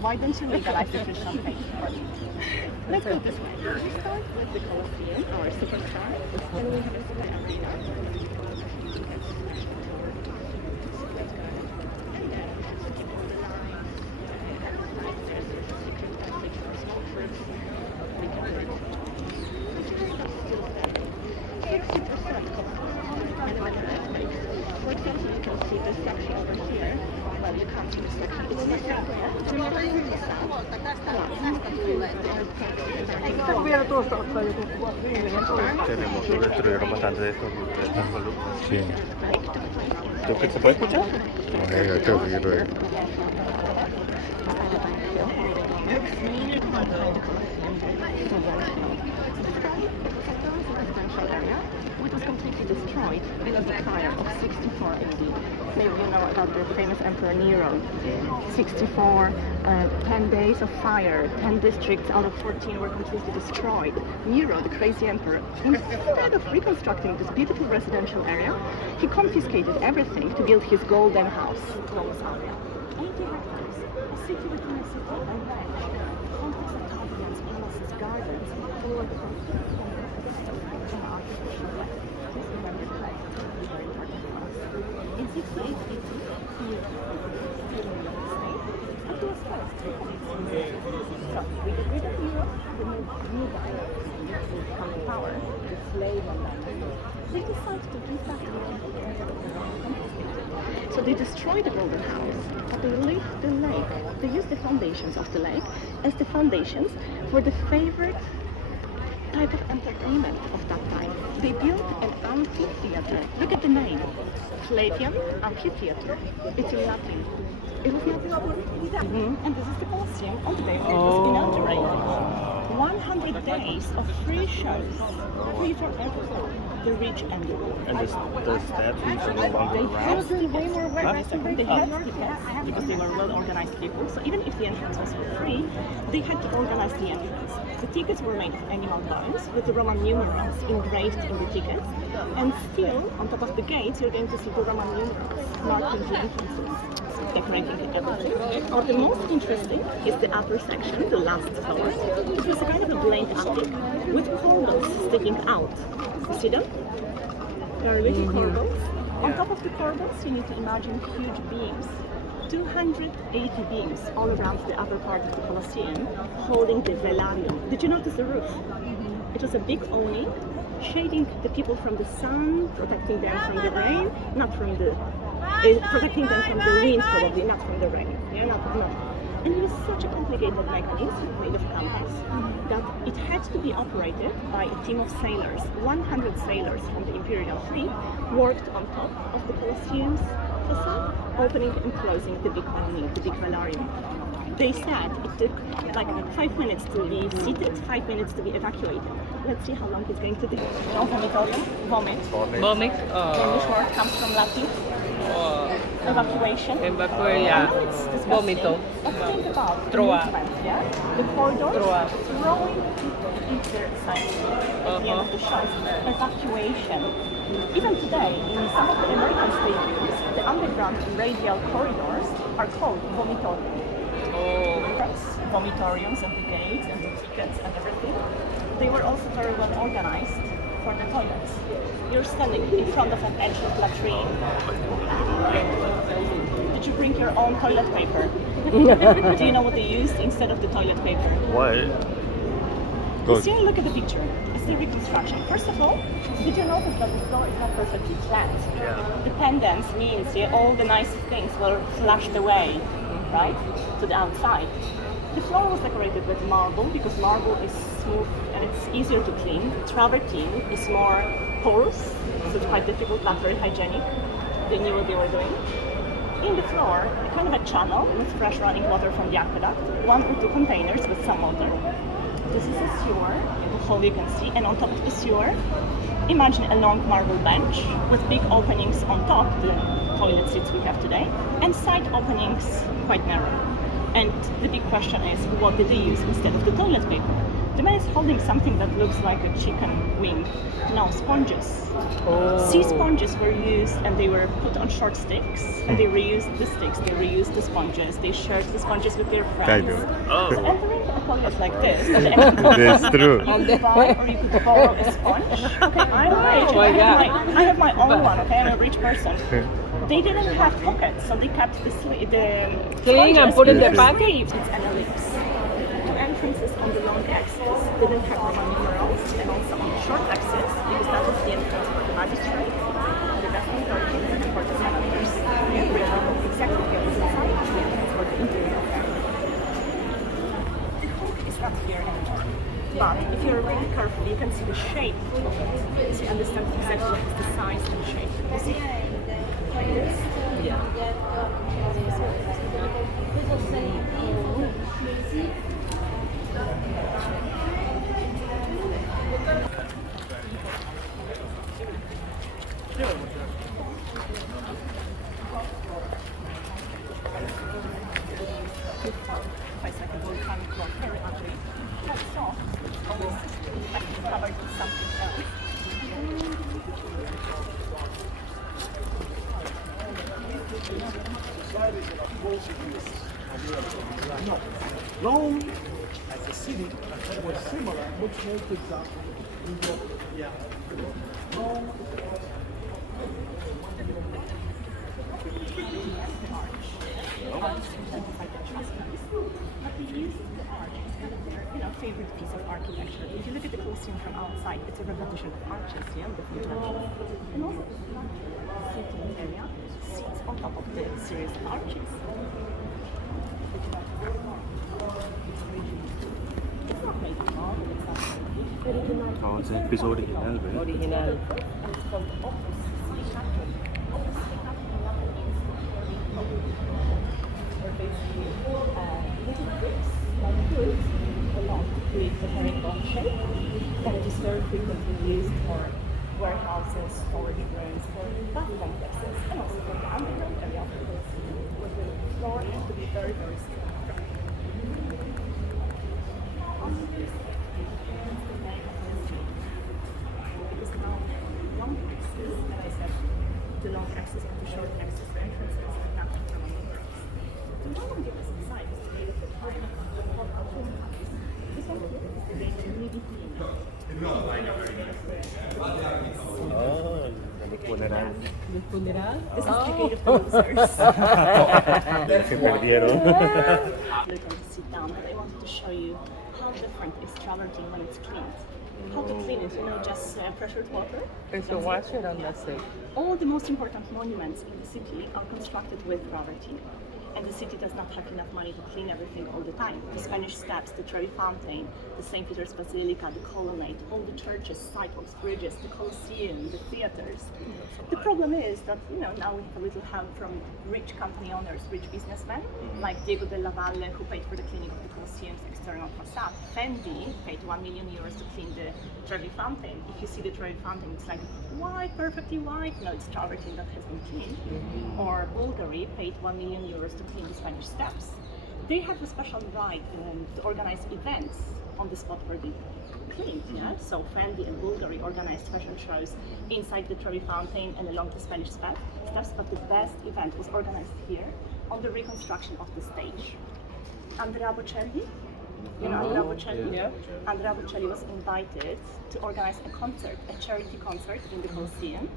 Why don't you legalize the free champagne? Let's go this way. We start with the Coliseo, our superstar, and we have a square arena. For example, you can see this section over here. Well, you can't see this section. It's not there. Tenemos un destruidor bastante de estos que están solo. Sí. ¿Tú qué se puede escuchar? No, creo que quiero ir. Which was completely destroyed in a fire of 64 AD. Maybe you know about the famous Emperor Nero. 64, 10 days of fire, 10 districts out of 14 were completely destroyed. Nero, the crazy emperor, instead of reconstructing this beautiful residential area, he confiscated everything to build his golden house. 80 hectares, a city within a city, a ranch, complex of pavilions, palaces, gardens, all of the in 68 AD, it was first. So, we get rid of Europe, we move new guys from power, the slave on them. They decide to give back the So they destroy the golden house, but they leave the lake. They use the foundations of the lake as the foundations for the favorite type of entertainment of that time. They built an amphitheater. Look at the name. Flavian Amphitheater. It's in Latin. It was not And this is the Colosseum on the day when it was inaugurated. 100 days of free shows. Free for everyone. The rich and the poor. And the statues are no longer around? They had to because they were well-organized people. So even if the entrance was for free, they had to organize the entrance. The tickets were made of animal bones with the Roman numerals engraved in the tickets. And still, on top of the gates, you're going to see the Roman numerals marking the entrances, decorating everything. Or the most interesting is the upper section, the last floor. It was a kind of a blank attic with corbels sticking out. You see them? There are little corbels. On top of the corbels, you need to imagine huge beams. 280 beams all around the upper part of the Colosseum, holding the velarium. Did you notice the roof? It was a big awning, shading the people from the sun, protecting them from the rain, not from the, protecting them from the wind probably, not from the rain. Yeah, not. And it was such a complicated mechanism made of compass that it had to be operated by a team of sailors. 100 sailors from the Imperial Fleet worked on top of the Colosseum's facade, opening and closing the big awning, the big velarium. They said it took like 5 minutes to be seated, 5 minutes to be evacuated. Let's see how long it's going to take. No, vomitorium, vomit. Vomit. Which word comes from Latin? Evacuation. Yeah. It's disgusting. Vomito. Let's think about Troa. movement, yeah? The corridors Troa. throwing people into their sites at the end of the shows. Evacuation. Even today, in some of the American stadiums, the underground radial corridors are called vomitorium. Vomitoriums and the gates and the tickets and everything. They were also very well organized for the toilets. You're standing in front of an ancient latrine. Did you bring your own toilet paper? Do you know what they used instead of the toilet paper? What? See, look at the picture. It's the reconstruction. First of all, did you notice that the floor is not perfectly flat? Yeah. Dependence means all the nice things were flushed away, right, to the outside. The floor was decorated with marble because marble is smooth and it's easier to clean. Travertine is more porous, so it's quite difficult, not very hygienic. They knew what they were doing. In the floor, a kind of a channel with fresh running water from the aqueduct, 1 or 2 containers with some water. This is a sewer, the hole you can see, and on top of the sewer, imagine a long marble bench with big openings on top, the toilet seats we have today, and side openings quite narrow. And the big question is, what did they use instead of the toilet paper? The man is holding something that looks like a chicken wing. No, sponges. Sea sponges were used and they were put on short sticks and they reused the sticks, they reused the sponges, they shared the sponges with their friends. So entering a place like this, That's true. you could buy or you could borrow a sponge. Okay, I'm rich. I have my own one, okay, I'm a rich person. They didn't have pockets, so they kept the Clean and put in the pocket? It's an ellipse. Two entrances on the long axis didn't have Roman numerals, and also on the short axis, because that was the entrance for the magistrate, the vestment clergy, and for the senators. Which are exactly the opposite side, the entrance for the imperial family. The hook is not here anymore. But if you're really careful, you can see the shape of it. So you understand exactly what is the size and shape. You see? Like this? Yeah. Like a volcanic rock, very ugly. Quite soft, almost like covered with something else. Rome, as a city, was similar, much more to Rome. But they used the arch as kind of their, favorite piece of architecture. If you look at the Colosseum from outside, it's a repetition of arches, yeah, different arches. And also the front seating area sits on top of the series of arches. It's not made of marble, it's not made It's an episode original, right? Original. and it's called Opus Sliccato. Opus Sliccato in Latin means or basically little bricks like wood along with the herringbone shape that is very frequently used for warehouses, storage rooms, for bath complexes, and also for the underground area of the Colosseum, where the floor has to be very, very strong. Because now long axis, as I said, the long axis and the short axis, the entrances are not from numerals. The one on the opposite side is the beautiful part. This one here is the navy theme. Funeral. ¿El funeral? This is the gate of the losers. Se perdieron. We're going to sit down, but I wanted to show you how different is travertine when it's cleaned. How to clean it, just pressured water. It's a wash it on the sink. All the most important monuments in the city are constructed with travertine. And the city does not have enough money to clean everything all the time. The Spanish Steps, the Trevi Fountain, the St. Peter's Basilica, the Colonnade, all the churches, sidewalks, bridges, the Colosseum, the theaters. The problem is that now we have a little help from rich company owners, rich businessmen, like Diego della Valle, who paid for the cleaning of the Colosseum's external facade. Fendi paid €1 million to clean the Trevi Fountain. If you see the Trevi Fountain, it's like white, perfectly white. No, it's travertine that has been cleaned. Or Bulgari paid €1 million to clean the Spanish Steps. They have a special right to organize events on the spot where they cleaned. Yeah? So Fendi and Bulgari organized fashion shows inside the Trevi Fountain and along the Spanish Steps. But the best event was organized here on the reconstruction of the stage. Andrea Bocelli, Andrea Bocelli? Yeah. Andrea Bocelli was invited to organize a concert, a charity concert in the Colosseum,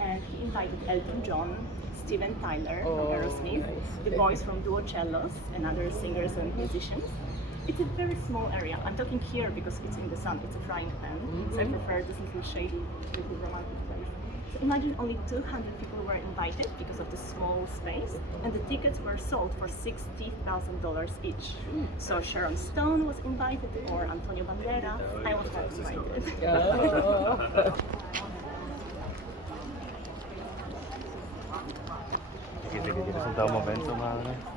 and he invited Elton John, Steven Tyler from Aerosmith, the boys from Duocellos, and other singers and musicians. It's a very small area. I'm talking here because it's in the sun, it's a frying pan, so I prefer this little shady, little romantic place. So imagine only 200 people were invited because of the small space, and the tickets were sold for $60,000 each. So Sharon Stone was invited, or Antonio Banderas. I was not invited. Che ti presenta un momento, ma...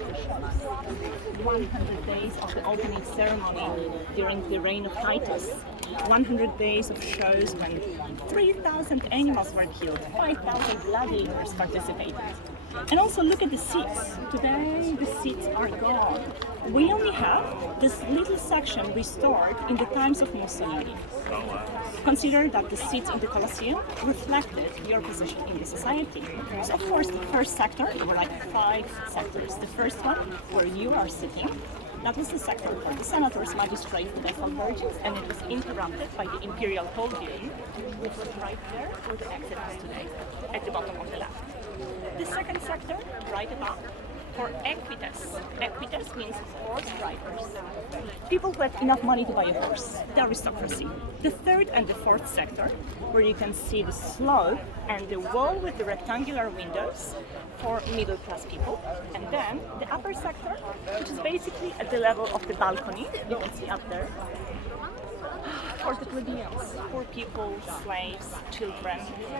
about the shows. 100 days of the opening ceremony during the reign of Titus. 100 days of shows when 3,000 animals were killed, 5,000 gladiators participated. And also look at the seats. Today the seats are gone. We only have this little section restored in the times of Mussolini. Consider that the seats in the Coliseo reflected your position in the society. So of course the first sector, there were like 5 sectors. The first one, where you are sitting, that was the sector for the senators, magistrates, and virgins, and it was interrupted by the imperial podium, which was right there where the exit is today, at the bottom of the left. The second sector, right above, for equites. Equites means horse riders. People who had enough money to buy a horse, the aristocracy. The third and the fourth sector, where you can see the slope and the wall with the rectangular windows for middle class people. And then the upper sector, which is basically at the level of the balcony, you can see up there, for the plebeians, poor people, slaves, children.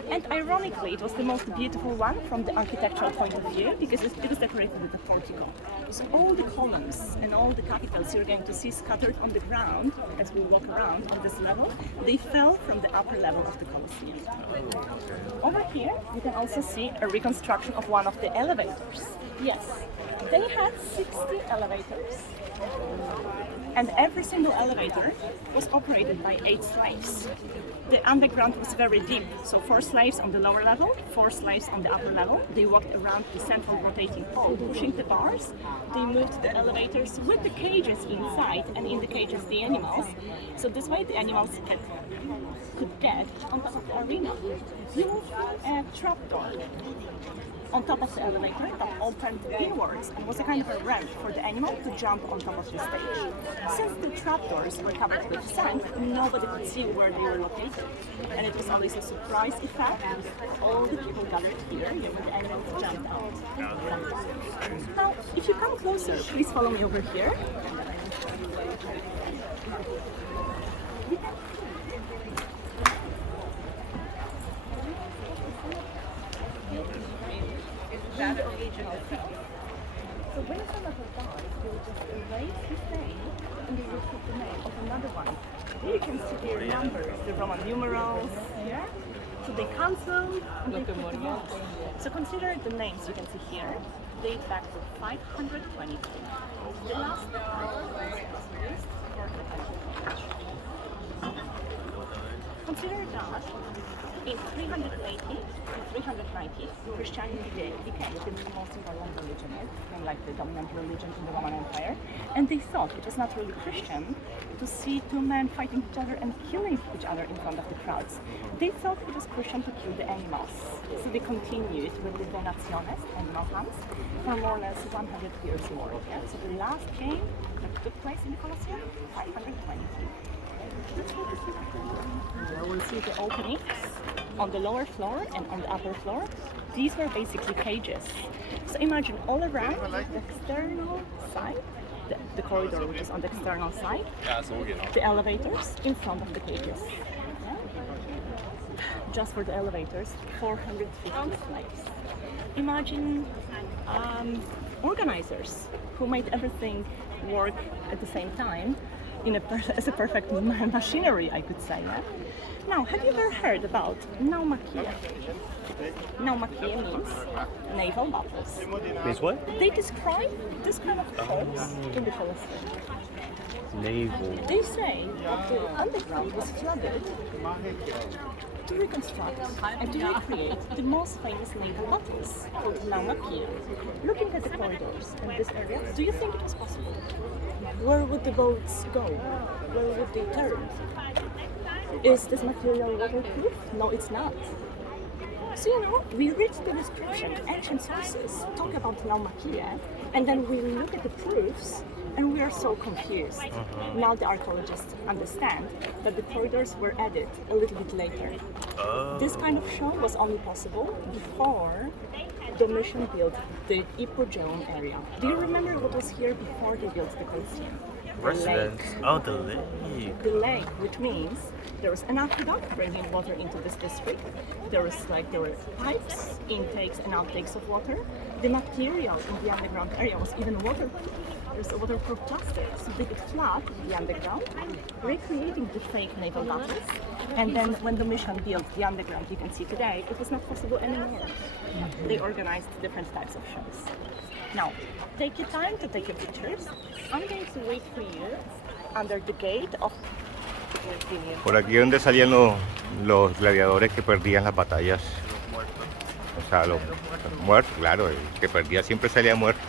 And ironically, it was the most beautiful one from the architectural point of view because it was decorated with a portico. So all the columns and all the capitals you're going to see scattered on the ground as we walk around on this level, they fell from the upper level of the Colosseum. Over here, you can also see a reconstruction of one of the elevators. Yes, they had 60 elevators. And every single elevator was operated by 8 slaves. The underground was very deep, so 4 slaves on the lower level, 4 slaves on the upper level. They walked around the central rotating pole, pushing the bars. They moved the elevators with the cages inside, and in the cages the animals. So this way the animals could get on top of the arena. You moved a trapdoor on top of the elevator that opened inwards and was a kind of a ramp for the animal to jump on top of the stage. Since the trapdoors were covered with sand, nobody could see where they were located. And it was always a surprise effect. All the people gathered here when the animals jumped out. Now, if you come closer, please follow me over here. That original film. So when someone dies, they would just erase his name and they would put the name of another one. Here you can see their numbers, the Roman numerals. Yeah? So they cancel and they put the notes. So consider the names you can see here date back to 523. The last was used for the country. Consider that in 380 to 390, Christianity became the most important religion, and like the dominant religion in the Roman Empire. And they thought it was not really Christian to see 2 men fighting each other and killing each other in front of the crowds. They thought it was Christian to kill the animals. So they continued with the donaciones, animal hunts, for more or less 100 years more. Yeah? So the last game that took place in the Colosseum, 523. Here we'll see the openings on the lower floor and on the upper floor. These were basically cages. So imagine all around the external side, the corridor which is on the external side, the elevators in front of the cages. Yeah? Just for the elevators, 450 slaves. Imagine organizers who made everything work at the same time as a perfect machinery, I could say. Yeah? Now, have you ever heard about naumakia? Naumakia means naval battles. Means what? They describe this kind of course in the Colosseum. Naval. They say that the underground was flooded to reconstruct and to recreate the most famous naval battles called naumakia. Looking at the corridors in this area, do you think it was possible? Where would the boats go? Where would they turn? Is this material waterproof? No, it's not. So, we read the description, ancient sources talk about naumakia, and then we look at the proofs, and we are so confused. Now the archaeologists understand that the corridors were added a little bit later. This kind of show was only possible before Domitian built the Ippogeum area. Do you remember what was here before they built the Colosseum? Residence. Oh, the lake. The lake, which means there was an aqueduct bringing water into this district. There were pipes, intakes and outtakes of water. The material in the underground area was even waterproof. There's a waterproof plastic, so they could flood the underground, recreating the fake naval battles. And then when the mission built the underground you can see today, it was not possible anymore. They organized different types of shows. Now, take your time to take your pictures. I'm going to wait for you under the gate of... Por aquí es donde salían los gladiadores que perdían las batallas. O sea, los muertos, claro, el que perdía siempre salía muerto.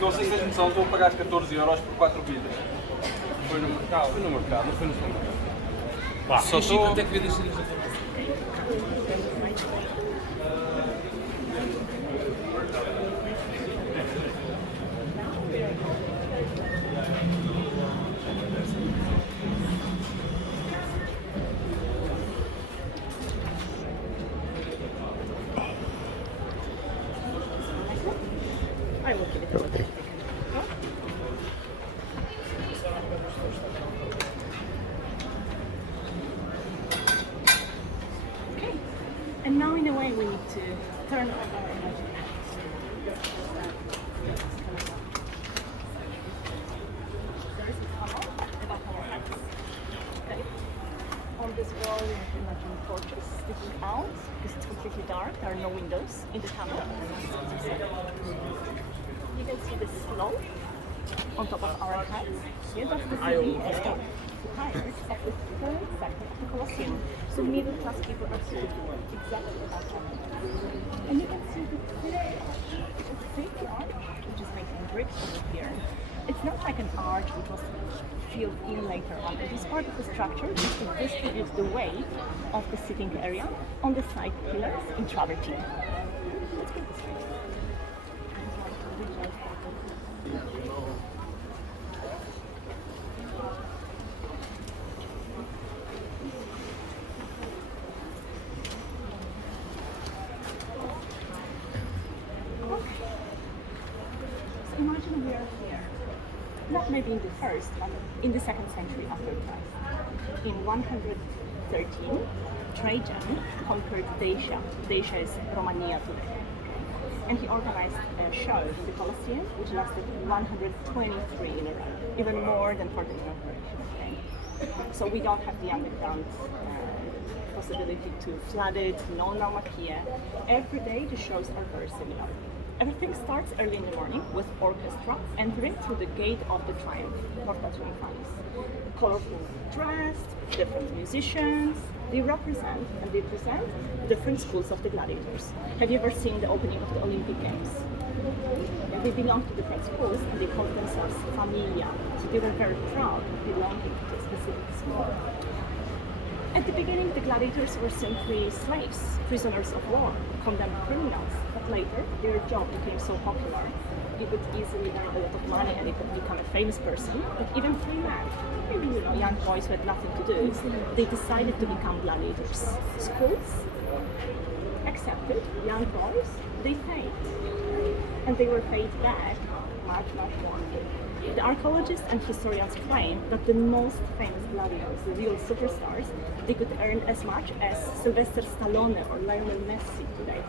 Não sei se as noções vão pagar 14 euros por 4 vidas. Foi no mercado? Foi no mercado, não foi no supermercado. Só estou... Quanto é que vidas tens aqui? I will give it a look. Okay, and now in a way we need to turn on our imagination. There is a tunnel above our heads. Okay. On this wall you can imagine torches sticking out because it's completely dark. There are no windows in the tunnel. You can see the slope on top of our heads. Here, that's the city of the pirates of the third sector of the Coliseo. So middle class people are sitting exactly about that. And you can see the safety arch, which is made from bricks over here. It's not like an arch which was filled in later on. It is part of the structure just to distribute the weight of the sitting area on the side pillars in travertine. Let's go this way. So imagine we are here, not maybe in the first, but in the second century after Christ. In 113, Trajan conquered Dacia. Dacia is Romania today. And he organized a show in the Coliseo, which lasted 123 in a row, even more than for the inauguration. Okay? So we don't have the underground possibility to flood it, no Naumakia. Every day the shows are very similar. Everything starts early in the morning with orchestra entering through the gate of the Triumph, Porta Triumphalis. Colorful dressed, different musicians. They represent and they present different schools of the gladiators. Have you ever seen the opening of the Olympic Games? They belong to different schools and they call themselves familia. So they were very proud of belonging to a specific school. At the beginning, the gladiators were simply slaves, prisoners of war, condemned criminals. But later, their job became so popular, you could easily earn a lot of money and you could become a famous person. But even free men, maybe young boys who had nothing to do, they decided to become gladiators. Schools accepted young boys, they paid. and they were paid back much, much more. The archaeologists and historians claim that the most famous gladiators, the real superstars, they could earn as much as Sylvester Stallone or Lionel Messi today.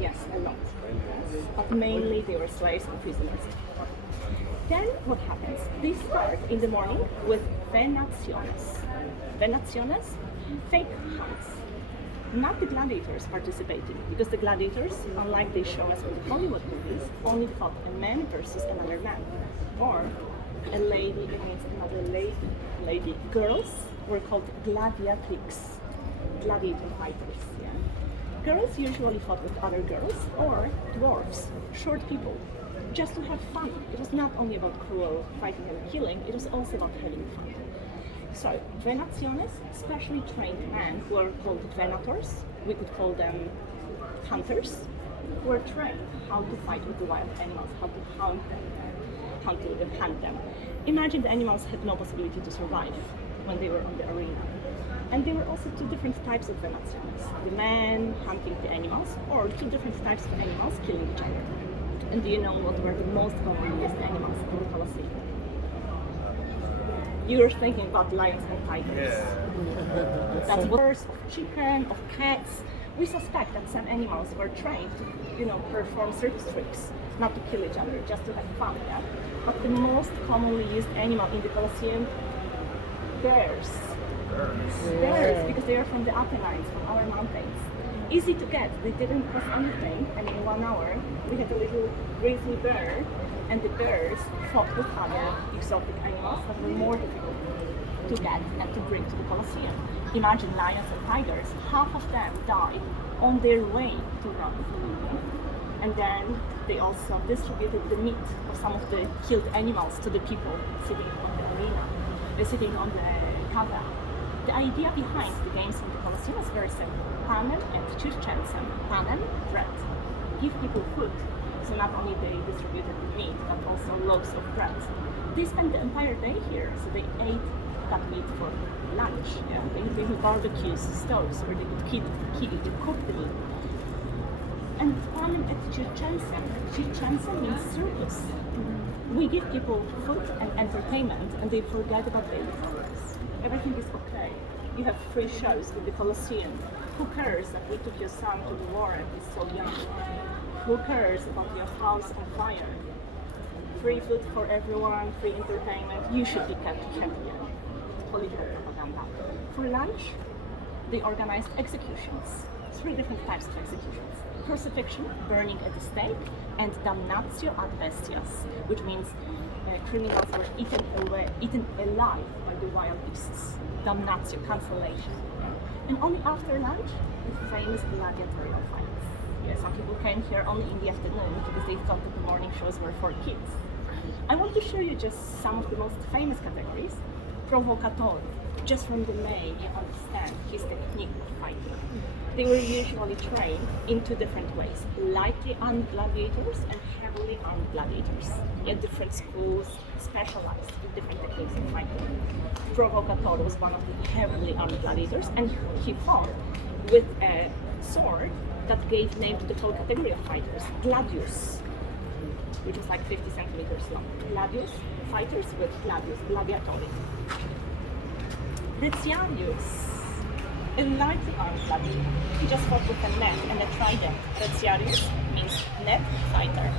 Yes, a lot. But mainly they were slaves and prisoners. Then what happens? They start in the morning with venaciones. Venaciones, fake hunts. Not the gladiators participating, because the gladiators, unlike they show us in the Hollywood movies, only fought a man versus another man, or a lady against another lady. Girls were called gladiatrix, gladiator fighters. Yeah. Girls usually fought with other girls or dwarfs, short people, just to have fun. It was not only about cruel fighting and killing; it was also about having fun. So, venaciones, specially trained men who are called venators, we could call them hunters, were trained how to fight with the wild animals, how to hunt them. Imagine the animals had no possibility to survive when they were on the arena. And there were also two different types of venaciones. The men hunting the animals, or two different types of animals killing each other. And do you know what were the most commonly used animals in the Colosseum? You're thinking about lions and tigers. That's birds, of chicken, of cats. We suspect that some animals were trained to, perform circus tricks, not to kill each other, just to have fun. Yeah? But the most commonly used animal in the Colosseum, bears. Bears, because they are from the Apennines, from our mountains. Easy to get. They didn't cost anything, and in 1 hour we had a little grizzly bear. And the bears fought with other exotic animals that were more difficult to get and to bring to the Colosseum. Imagine lions and tigers, half of them died on their way to Rome. And then they also distributed the meat of some of the killed animals to the people sitting on the arena, sitting on the cava. The idea behind the games in the Colosseum is very simple. Panem and circenses. Panem, bread. Give people food. So not only they distributed the meat, but also loaves of bread. They spent the entire day here, so they ate that meat for lunch. Yeah? They had barbecues, stoves where they could cook the meat. And panem et circenses. Circenses means circus. We give people food and entertainment, and they forget about daily problems. Everything is okay. You have free shows in the Colosseum. Who cares that we took your son to the war and he's so young? Who cares about your house on fire? Free food for everyone, free entertainment. You should be kept happy. Political propaganda. For lunch, they organized executions. 3 different types of executions. Crucifixion, burning at the stake, and damnatio ad bestias, which means criminals were eaten alive by the wild beasts. Damnatio, cancellation. And only after lunch, the famous gladiatorial fights. Yeah, some people came here only in the afternoon because they thought that the morning shows were for kids. I want to show you just some of the most famous categories. Provocator, just from the name you understand his technique of fighting. They were usually trained in 2 different ways. Lightly armed gladiators and heavily armed gladiators. Yeah, different schools specialized in different techniques of fighting. Provocator was one of the heavily armed gladiators, and he fought with a sword that gave name to the whole category of fighters, gladius, which is like 50 centimeters long. Gladius, fighters with gladius, gladiatori. Retiarius, a lightly armed gladiator. He just fought with a net and a trident. Retiarius means net fighter.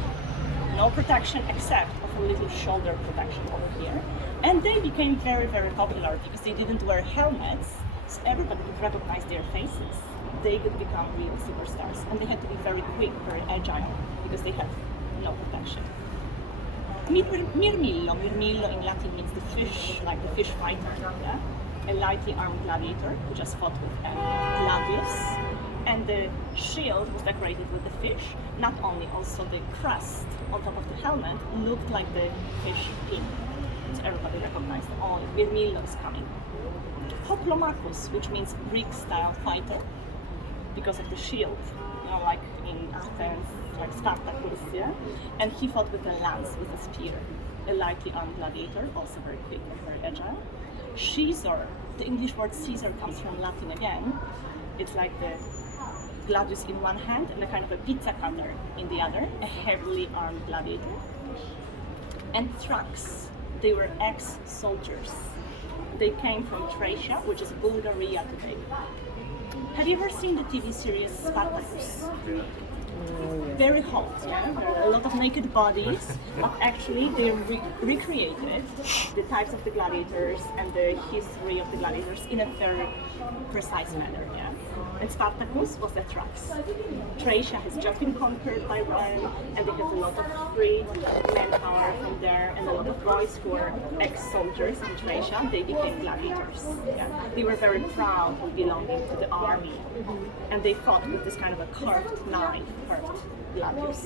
No protection except of a little shoulder protection over here. And they became very, very popular because they didn't wear helmets, so everybody could recognize their faces. They could become real superstars, and they had to be very quick, very agile, because they had no protection. Mirmillo in Latin means the fish, like the fish fighter, yeah? A lightly armed gladiator who just fought with a gladius, and the shield was decorated with the fish. Not only, also the crest on top of the helmet looked like the fish fin, so everybody recognized, oh, Mirmillo is coming. Hoplomachus, which means Greek-style fighter, because of the shield, like in Athens, like Spartacus, yeah? And he fought with a lance, with a spear, a lightly armed gladiator, also very quick and very agile. Caesar, the English word Caesar comes from Latin again. It's like the gladius in one hand and a kind of a pizza cutter in the other, a heavily armed gladiator. And trucks, they were ex-soldiers. They came from Thracia, which is Bulgaria today. Have you ever seen the TV series Spartacus? Very hot, yeah? There are a lot of naked bodies, but actually they recreated the types of the gladiators and the history of the gladiators in a very precise manner, yeah? And Spartacus was the trucks. Thracia has just been conquered by Rome, and they have a lot of free manpower from there, and a lot of boys who were ex-soldiers in Thracia, they became gladiators. Yeah? They were very proud of belonging to the army, and they fought with this kind of a curved knife, curved gladius.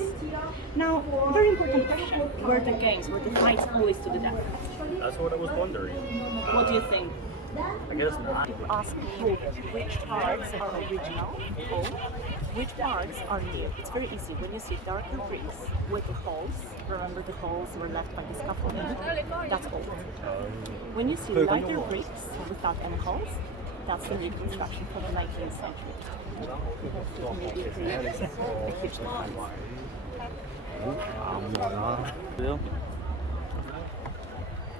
Now, very important question, were the games, were the fights always to the death? That's what I was wondering. What do you think? I guess not. People ask me which parts are original, old, which parts are new. It's very easy. When you see darker bricks with the holes, remember the holes were left by the scaffolding, that's old. When you see lighter bricks without any holes, that's the new construction from the 19th century. Immediately a huge difference.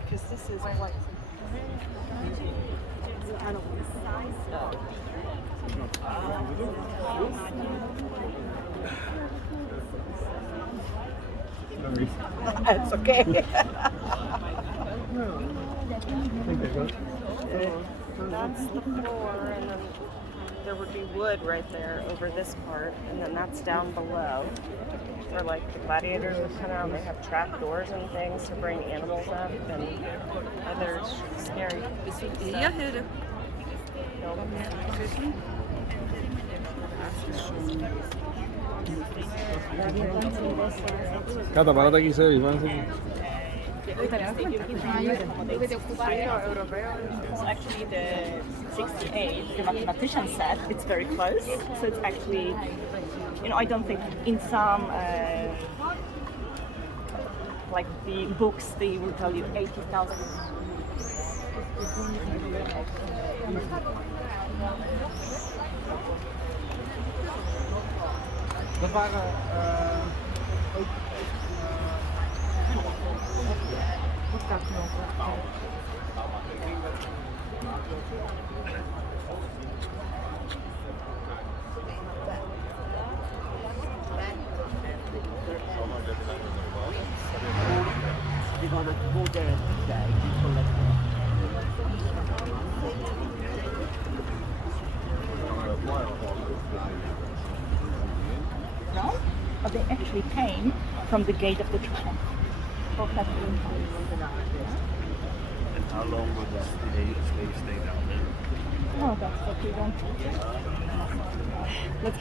Because this is what kind of the size of It's okay. That's the floor, and then there would be wood right there over this part, and then that's down below. Where like the gladiators would come out, and they have trap doors and things to bring animals up, and they're scary. Cata, parate aquí, Sebi. So actually the 68, the mathematician said it's very close. So it's actually, I don't think in some like the books they will tell you 80,000. Dat waren ook. They're going to go there today and collect them. No, but they actually came from the gate of the triumph. And how long would the slaves stay down there? Oh, that's what we don't. Let's.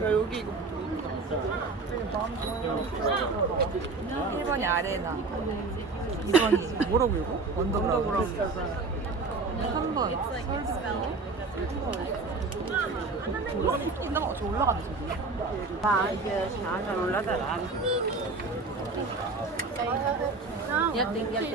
야, 여기 이거 1번이 아레나. 2번이 뭐라고 읽어? 언더그라운드. 3번 설득. 저 올라가는 소리. 나 이제 잘 올라가라. 야띵 야띵.